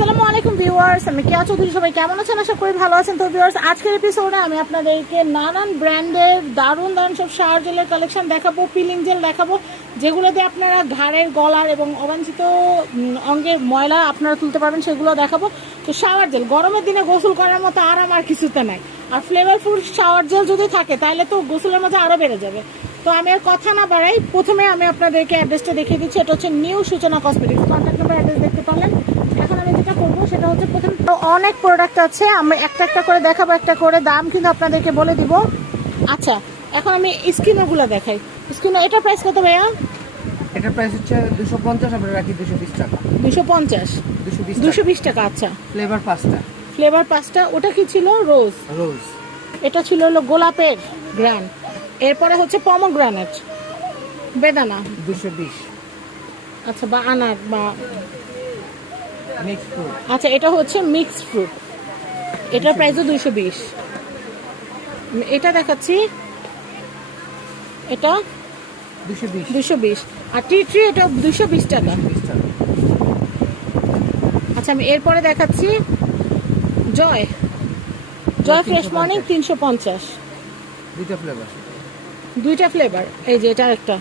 আসসালামু আলাইকুম ভিউয়ার্স, আমি কেয়া চৌধুরী। সবাই কেমন আছেন? আশা করি ভালো আছেন। তো ভিউয়ার্স, আজকের এপিসোডে আমি আপনাদেরকে নানান ব্র্যান্ডের দারুণ দারুণ সব শাওয়ার জেলের কালেকশন দেখাবো, পিলিং জেল দেখাবো, যেগুলো দিয়ে আপনারা ঘাড়ের, গলার এবং অবাঞ্ছিত অঙ্গের ময়লা আপনারা তুলতে পারবেন, সেগুলো দেখাবো। তো শাওয়ার জেল গরমের দিনে গোসল করার মতো আরাম আর কিছুতে নাই। আর ফ্লেভারফুল শাওয়ার জেল যদি থাকে তাহলে তো গোসলের মধ্যে আরও বেড়ে যাবে। তো আমি আর কথা না বাড়াই, প্রথমে আমি আপনাদেরকে অ্যাড্রেসটা দেখিয়ে দিচ্ছি। এটা হচ্ছে নিউ সূচনা কসমেটিক্স, কন্ট্যাক্ট নাম্বার, অ্যাড্রেস দেখতে পারলেন। এখন আমি যেটা করবো সেটা হচ্ছে, প্রথমে অনেক প্রোডাক্ট আছে, আমি একটা একটা করে দেখাবো, একটা করে দাম কিন্তু আপনাদেরকে বলে দিব। আচ্ছা, এখন আমি স্কিনগুলো দেখাই। স্কিন এটা প্রাইস কত ভাইয়া? এটার প্রাইস হচ্ছে 250, আমরা রাখি 220 টাকা। 250 220 টাকা। আচ্ছা, ফ্লেভার 5টা। ফ্লেভার 5টা। ওটা কি ছিল? রোজ। রোজ। এটা ছিল হলো গোলাপের গ্রান। এরপরে হচ্ছে পমগ্রানেট, বেদানা 220। আচ্ছা, বা আনার বা মিক্স ফ্রুট। আচ্ছা, এটা হচ্ছে মিক্সড ফ্রুট। এটার প্রাইসও 220। এটা দেখাচ্ছি, এটা 220। আর টি ট্রি এটা 220 টাকা। আচ্ছা, আমি এরপরে দেখাচ্ছি জয় ফ্রেশ মর্নিং 350। দুইটা ফ্লেভার। এই যে এটা একটা।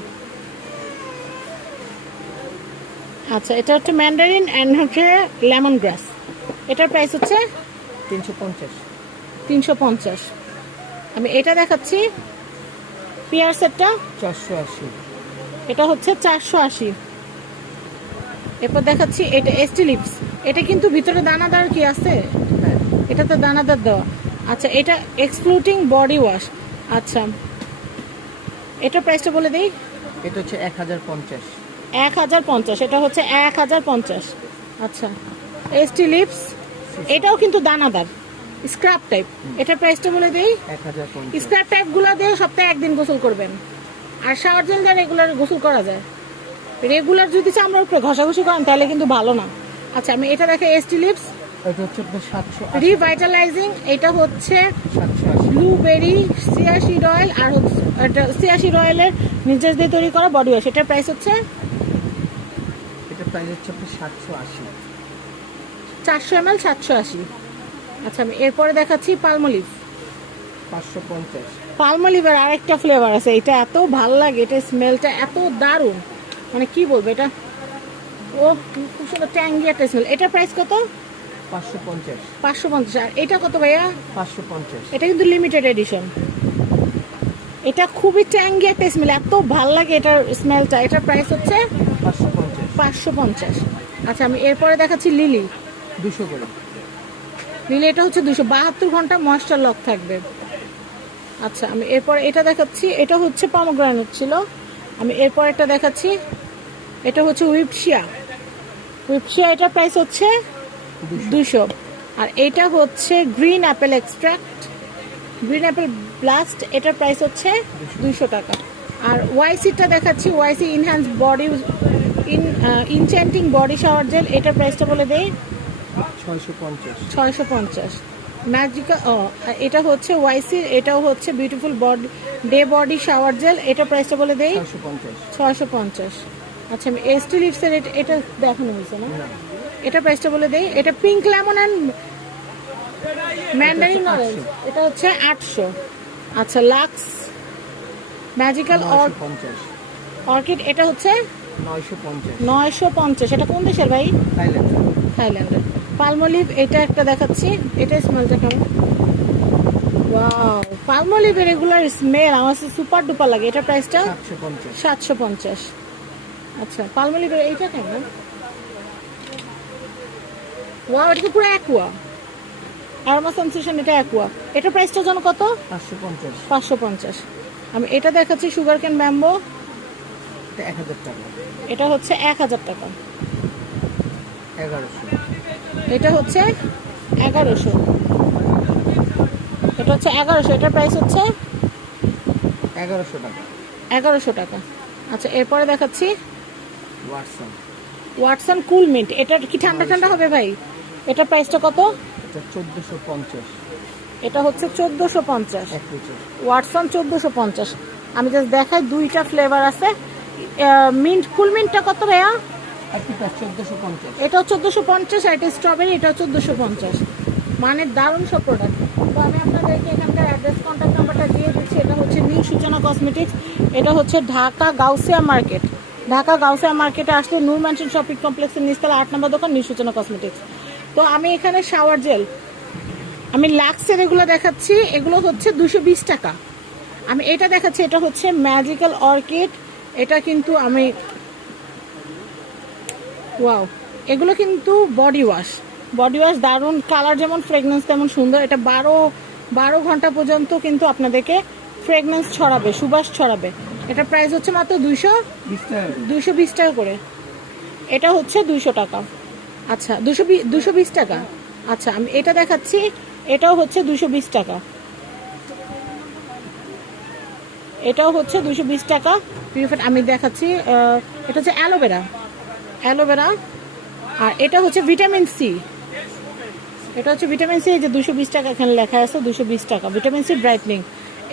আচ্ছা, এটা হচ্ছে ম্যান্ডারিন অ্যান্ড হচ্ছে লেমন গ্রাস। এটার প্রাইস হচ্ছে 350। আমি এটা দেখাচ্ছি পিয়ার সেটটা 480। এটা হচ্ছে 480। এরপর দেখাচ্ছি এটা এসটি লিপস। এটা কিন্তু ভিতরে দানাদার কি আছে? এটা তো দানাদার দেওয়া। আচ্ছা, এটা এক্সক্লুডিং বডি ওয়াশ। আচ্ছা, এটা প্রাইসটা বলে দিই। এটা হচ্ছে 1050। 1050। এটা হচ্ছে 1050। আচ্ছা, এসটি লিপস এটাও কিন্তু দানাদার, স্ক্রাব টাইপ। এটার প্রাইসটা বলে দিই। 1050। স্ক্রাব টাইপগুলো দিয়ে সপ্তাহে একদিন গোসল করবেন। আর শাওয়ার জেল দিয়ে রেগুলার গোসল করা যায়। রেগুলার যদি চামড়ার উপরে ঘষাঘষি করেন তাহলে কিন্তু ভালো না। আচ্ছা, আমি এটা দেখে এসটি লিপস এটা হচ্ছে আপনার 780। রিভাইটালাইজিং। এটা হচ্ছে 780। ব্লুবেরি, সিয়াসিড অয়েল, আর হচ্ছে এটা সিয়াসিড অয়েলের নির্যাস দিয়ে তৈরি করা বডি ওয়াশ। এটার প্রাইস হচ্ছে, এটা প্রাইস হচ্ছে আপনার 780। 400 ml 780। আচ্ছা, আমি এরপরে দেখাচ্ছি পালমোলিভ। 550। পালমোলিভের আরেকটা ফ্লেভার আছে, এটা এত ভাল লাগে, এটা স্মেলটা এত দারুণ, মানে কি বলবো। এটা ও খুব সুন্দর ট্যাঙ্গি একটা স্মেল। এটার প্রাইস কত? 550। 550। আর এটা কত ভাইয়া? 550। এটা কিন্তু লিমিটেড এডিশন। এটা খুবই ট্যাঙ্গি একটা স্মেল, এত ভাল লাগে এটার স্মেলটা। এটার প্রাইস হচ্ছে 550। 550। আচ্ছা, আমি এরপরে দেখাচ্ছি লিলি। 200 করে। লিলি এটা হচ্ছে 272 ঘন্টা ময়েশ্চার লক থাকবে। আচ্ছা, আমি এরপরে এটা দেখাচ্ছি। এটা হচ্ছে পমগ্রানেট ছিল। আমি এরপর এটা দেখাচ্ছি, এটা হচ্ছে হুইপশিয়া। এটার প্রাইস হচ্ছে 200। আর এটা হচ্ছে green apple extract, green apple blast. এটার প্রাইস হচ্ছে 200 টাকা। আর ওয়াইসিটা দেখাচ্ছি, YC enhance body enchanting body shower gel. এটার প্রাইসটা বলে দেই 650। ম্যাজিক্যাল এটা হচ্ছে ওয়াইসি, এটাও হচ্ছে beautiful body day body shower gel. এটার প্রাইসটা বলে দেই 650। আচ্ছা, আমি এসটি লিপসের এটা দেখানো হয়েছে না, এটা প্রাইসটা বলে দেই। এটা pink lemon and Mandarin orange. এটা হচ্ছে 800। আচ্ছা, লাক্স ম্যাজিক্যাল অর্কিড। এটা হচ্ছে 950। এটা কোন দেশের ভাই? থাইল্যান্ডের। পালমোলিভ এটা একটা দেখাচ্ছি, এটা স্মেলটা কেমন? ওয়াও, পালমোলিভের রেগুলার স্মেল আমার সুপার ডুপার লাগে। এটা প্রাইসটা 750। আচ্ছা, পালমোলিভের এইটা কেমন? ওয়াও, এটা তো পুরো অ্যাকুয়া অ্যারোমা সেনসেশন। এটা অ্যাকুয়া। এটা প্রাইসটা যেন কত? 550। আমি এটা দেখাচ্ছি সুগার ক্যান ব্যাম্বো। 1000 টাকা। এটা হচ্ছে 1000 টাকা। 1100। এটা হচ্ছে 1100। এটা হচ্ছে 1100। এটার প্রাইস হচ্ছে 1100 টাকা। 1100 টাকা। আচ্ছা, এরপরে দেখাচ্ছি ওয়াটসন কুল মিন্ট। এটা কি ঠান্ডা ঠান্ডা হবে ভাই? এটার প্রাইসটা কত? এটা 1450। এটা হচ্ছে 1450। 1 লিটার ওয়াটসন 1450। আমি জাস্ট দেখাই, দুইটা ফ্লেভার আছে। মিন্ট, কুল মিন্টটা কত ভাইয়া? একটি প্রাইস 1450। এটাও 1450, আর এটা স্ট্রবেরি, এটাও 1450। মানে দারুণ সব প্রোডাক্ট। তো আমি আপনাদেরকে এখানকার অ্যাড্রেস, কন্ট্যাক্ট নাম্বারটা দিয়ে দিচ্ছি। এটা হচ্ছে নিউ সূচনা কসমেটিক্স, এটা হচ্ছে ঢাকা গাউসিয়া মার্কেট। ঢাকা গাউসিয়া মার্কেটে আসলে নূর ম্যানশন শপিং কমপ্লেক্সের নিচতলা 8 নম্বর দোকান, নিউ সূচনা কসমেটিক্স। তো আমি এখানে শাওয়ার জেল, আমি লাক্সের এগুলো দেখাচ্ছি, এগুলো হচ্ছে 220 টাকা। আমি এটা দেখাচ্ছি, এটা হচ্ছে ম্যাজিক্যাল অর্কিড। এটা কিন্তু আমি ওয়াও, এগুলো কিন্তু বডি ওয়াশ, দারুণ কালার, যেমন ফ্রেগনেন্স তেমন সুন্দর। এটা 12 ঘন্টা পর্যন্ত কিন্তু আপনাদেরকে ফ্রেগনেন্স ছড়াবে, সুবাস ছড়াবে। এটা প্রাইস হচ্ছে মাত্র 220 টাকা করে। এটা হচ্ছে 200 টাকা। আচ্ছা, 220 টাকা। আচ্ছা, আমি এটা দেখাচ্ছি, এটাও হচ্ছে 220 টাকা। এটাও হচ্ছে 220 টাকা। আমি দেখাচ্ছি, এটা হচ্ছে অ্যালোভেরা, আর এটা হচ্ছে ভিটামিন সি। এটা হচ্ছে ভিটামিন সি, এই যে 220 টাকা এখানে লেখা আছে, 220 টাকা ভিটামিন সি ব্রাইটনিং।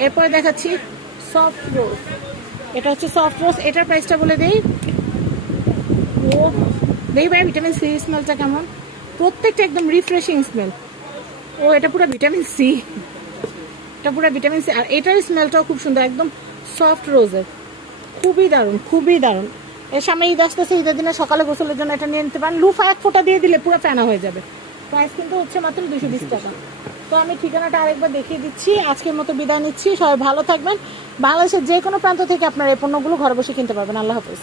এরপরে দেখাচ্ছি সফট রোজ, এটা হচ্ছে সফট রোজ। এটার প্রাইসটা বলে দেই। ও দেখি ভাই, ভিটামিন সি স্মেলটা কেমন, প্রত্যেকটা একদম রিফ্রেশিং স্মেল। ও এটা পুরো ভিটামিন সি, এটা পুরো ভিটামিন সি। আর এটার স্মেলটাও খুব সুন্দর, একদম সফট রোজের, খুবই দারুণ। এর সামনে ঈদ আসতেছে, ঈদের দিনে সকালে গোসলের জন্য এটা নিয়ে নিতে পারেন। লুফা 1 ফোঁটা দিয়ে দিলে পুরো ফেনা হয়ে যাবে। প্রাইস কিন্তু হচ্ছে মাত্র 220 টাকা। তো আমি ঠিকানাটা আরেকবার দেখিয়ে দিচ্ছি। আজকের মতো বিদায় নিচ্ছি, সবাই ভালো থাকবেন। বাংলাদেশের যে কোনো প্রান্ত থেকে আপনার এই পণ্যগুলো ঘরে বসে কিনতে পারবেন। আল্লাহ হাফেজ।